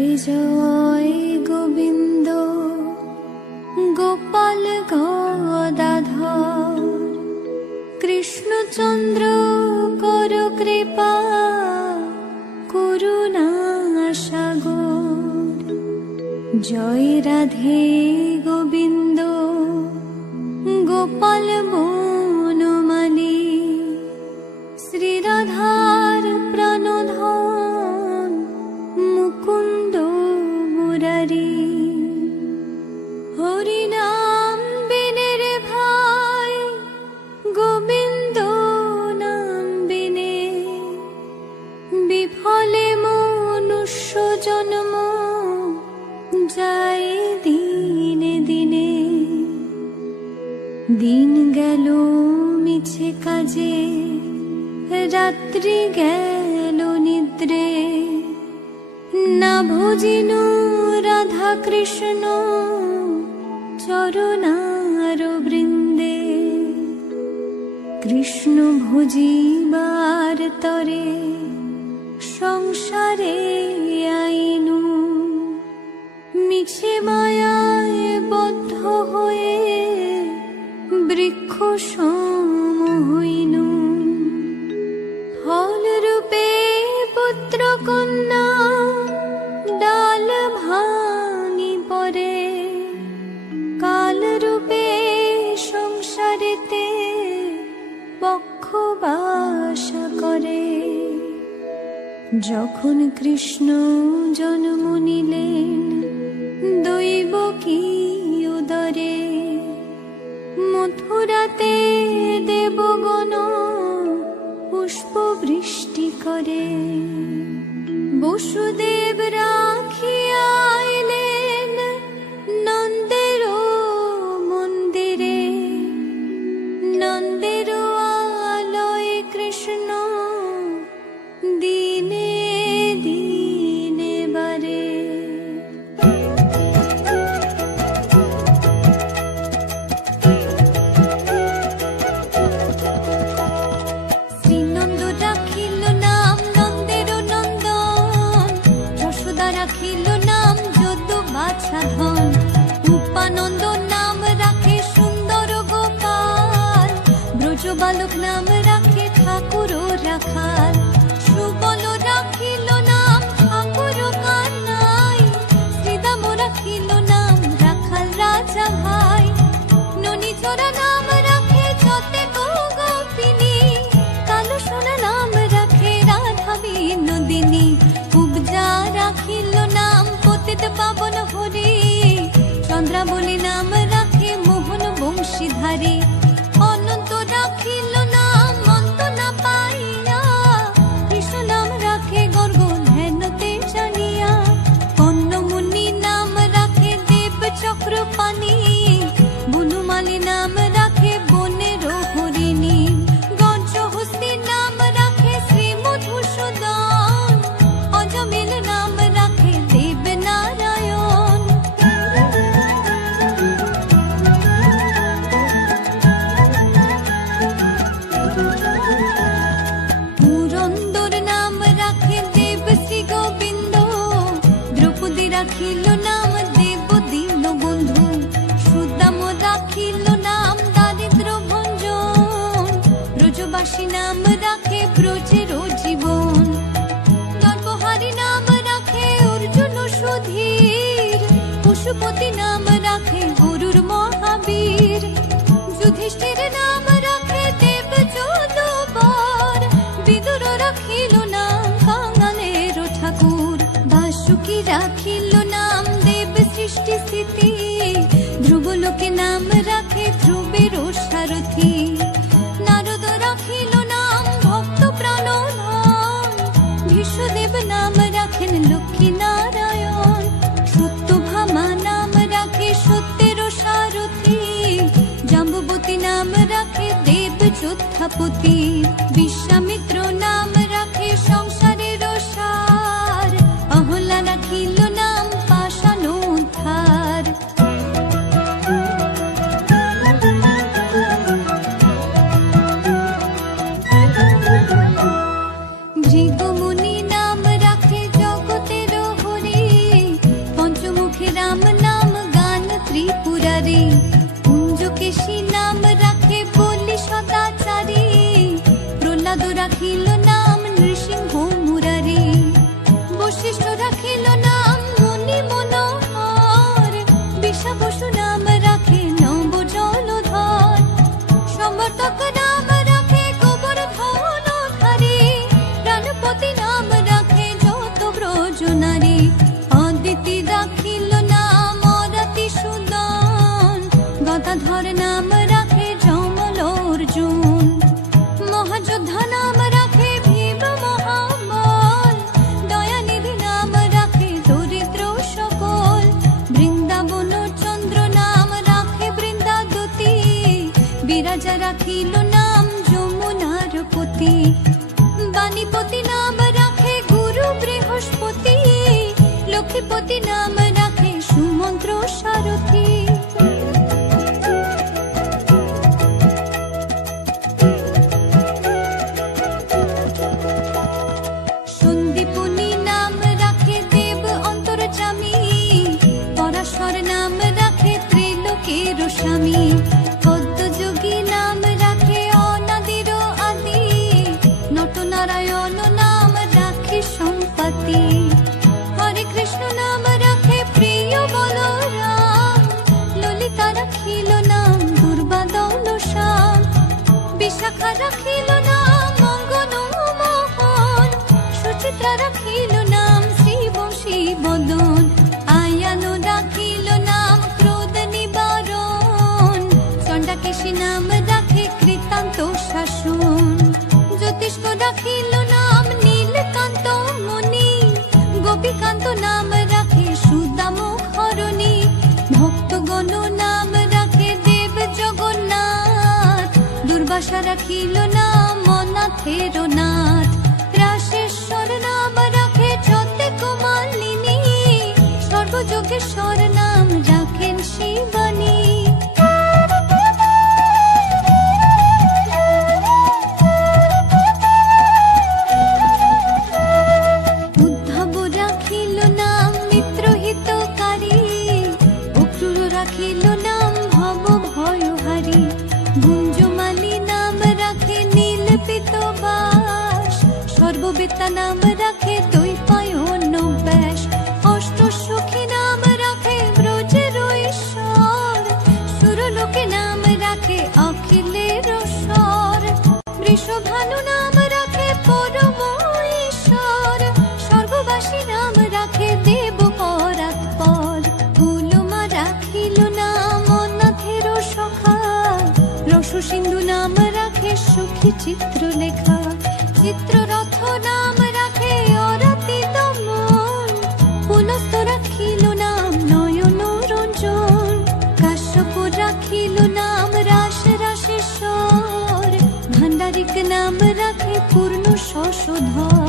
জয় জয় গোবিন্দ গোপাল গদাধর কৃষ্ণচন্দ্র কর কৃপা করুণা সাগর। জয় রাধে গোবিন্দ গোপাল বনমালী শ্রী রাধার প্রাণধন মুকুন্দ মুরারি। হরি নাম বিনে রে ভাই গোবিন্দ নাম বিনে বিফলে মনুষ্য জন্ম যায় দিনে দিনে। দিন গেল মিছে কাজে রাত্রি গেল নিদ্রে না ভজিনু রাধা কৃষ্ণ চরণার বৃন্দে। কৃষ্ণ ভজিবার তরে সংসারে আইনু মিছে মায়ায় বদ্ধ হয়ে বৃক্ষ সম হইনু। ফল রূপে পুত্র কন্যা ডাল ভাঙি পরে কাল রূপে সংসারেতে বক্ষবাসা করে। যখন কৃষ্ণ জন্ম নিলেন দৈব কি উদরে মথুরাতে দেবগণ পুষ্প বৃষ্টি করে। বসুদেব রাখিয়া আইলেন নন্দের মন্দিরে নন্দের আলয়ে কৃষ্ণ দিনে দিনে বারে। শ্রীনন্দ রাখিল নাম নন্দের নন্দন যশোদা রাখিল নাম যদু বাছা ধন। উপানন্দ নাম রাখে সুন্দর গোপাল ব্রজ বালক নাম রাখে ঠাকুর রাখাল। সুবল রাখিল নাম ঠাকুর কানাই শ্রীদাম রাখিল নাম রাখাল রাজা ভাই। ননীচরা নাম রাখে যতে গোপিনী কালো সোনা নাম রাখে রাধা বিনোদিনী। কুবজা রাখিল নাম পতিত পাবন হরি চন্দ্রাবলী নাম রাখে মোহন বংশীধারী। অনন্ত রাখিল নাম অন্ত না পাইয়া কৃষ্ণ নাম রাখে গর্গ ধ্যানতে জানিয়া। কর্ণমুনি নাম রাখে দেব চক্র পানি বনমালী নাম রাখে বনের হরিণী। গঞ্জহস্তি নাম রাখে শ্রী মধুসূদন অজমিল নাম রাখে দেব নারায়ণ। পুরন্দর নাম রাখে দেব শ্রী গোবিন্দ দ্রৌপদী রাখিল নাম দেব দীন বন্ধু। সুদাম রাখিল নাম দারিদ্র ভঞ্জন ব্রজবাসী নাম রাখে ব্রজের জীবন। নরবহারী নাম রাখে অর্জুন সুধীর পশুপতি নাম রাখে গরুর মহাবীর। যুধিষ্ঠির নাম রাখে দেব যদুবর বিদুর রাখিল নাম কাঙালের ঠাকুর। বাসুকি রাখিল নাম দেব সৃষ্টি স্থিতি ধ্রুবলোকে নাম রাখে ধ্রুবের সারথি। নারদ রাখিল নাম ভক্ত প্রাণধন ভীষ্মদেব নাম রাখেন লক্ষ্মী নারায়ণ। সত্যভামা নাম রাখে সত্যের সারথি জাম্বুবতী নাম রাখে দেব যোদ্ধাপতি। বিশ্বামিত্র নাম রাখে সংসারের সার অহল্যা রাখিল নাম পাষাণ উদ্ধার। ভৃগুমুনি নাম রাখে জগতের হরি রাখিল নাম মুনি মনোহর, বিষা বসু নাম রাখে নব জলধর, সমর্থক নাম রাখে গোবর্ধন ধারী, প্রাণপতি নাম রাখে যত ব্রজ নারী, অদিতি রাখিল নাম অরাতি সুদন, গদাধর নাম রাখে যমল অর্জুন, মহাযোদ্ধা নাম রাখে ভীম মহাবল, দয়ানিধি নাম রাখে দরিদ্র সকল, বৃন্দাবন চন্দ্র নাম রাখে বৃন্দাদতী, বিরাজা রাখিল নাম যমুনার পতি, বাণীপতি নাম রাখে গুরু বৃহস্পতি, লক্ষ্মীপতি নাম রাখে সুমন্ত্র সারথী। সন্দীপনী নাম রাখে দেব অন্তর্যামী, পরাশর নাম রাখে ত্রিলোকের স্বামী, পদ্মযোগী নাম রাখে অনাদির আদি, নটনারায়ণ নাম রাখে সম্পত্তি, হরে কৃষ্ণ নাম রাখে প্রিয় বলরাম, ললিতা রাখিল নাম দুর্বাদল শ্যাম, বিশাখা রাখিল নাম মঙ্গন মোহন, সুচিত্রা রাখিল নাম শ্রীবংশী বদন, আয়ানো রাখিল নাম ক্রোধ নিবারণ, চণ্ডাকেশী নাম রাখে কৃতান্ত শাসন, জ্যোতিষ্ক রাখিল নাম নীলকান্ত মুনি, গোপীকান্ত নাম রাখে সুদাম হরণী, ভক্তগণ নাম রাখে দেব জগন্নাথ, দুর্বাসা রাখিল নাম অনাথের নাথ, রাশেশ্বর নাম রাখে যতে কুমালিনী, সর্বযোগেশ্বর নাম রাখেন শিবানী। উদ্ধব রাখিল নাম মিত্রহিতকারী, অক্রূর রাখিল নাম ভব ভয়হারী, গুঞ্জমালী নাম রাখে নীলপিতবাস, সর্ববেত্তা নাম রাখে দ্বৈপায়ন ব্যাস, অষ্টসখী নাম রাখে ব্রজের ঈশ্বর, সুরলোকে নাম রাখে অখিলের স্বর, বৃষভানু নাম রাখে পরম ঈশ্বর, স্বর্গবাসী নাম রাখে দেব পরাৎপর, ফুলমা রাখিল নাম অনাথের সখা, রস সিন্ধু নাম রাখে সুখী চিত্রলেখা, চিত্ররথ নাম রাখে অরাতি দমন, পুলস্ত রাখিল নাম নয়ন রঞ্জন, কাশ্যপ রাখিল নাম রাস রাশেশ্বর, ভান্ডারিক নাম রাখে পূর্ণ শশধর।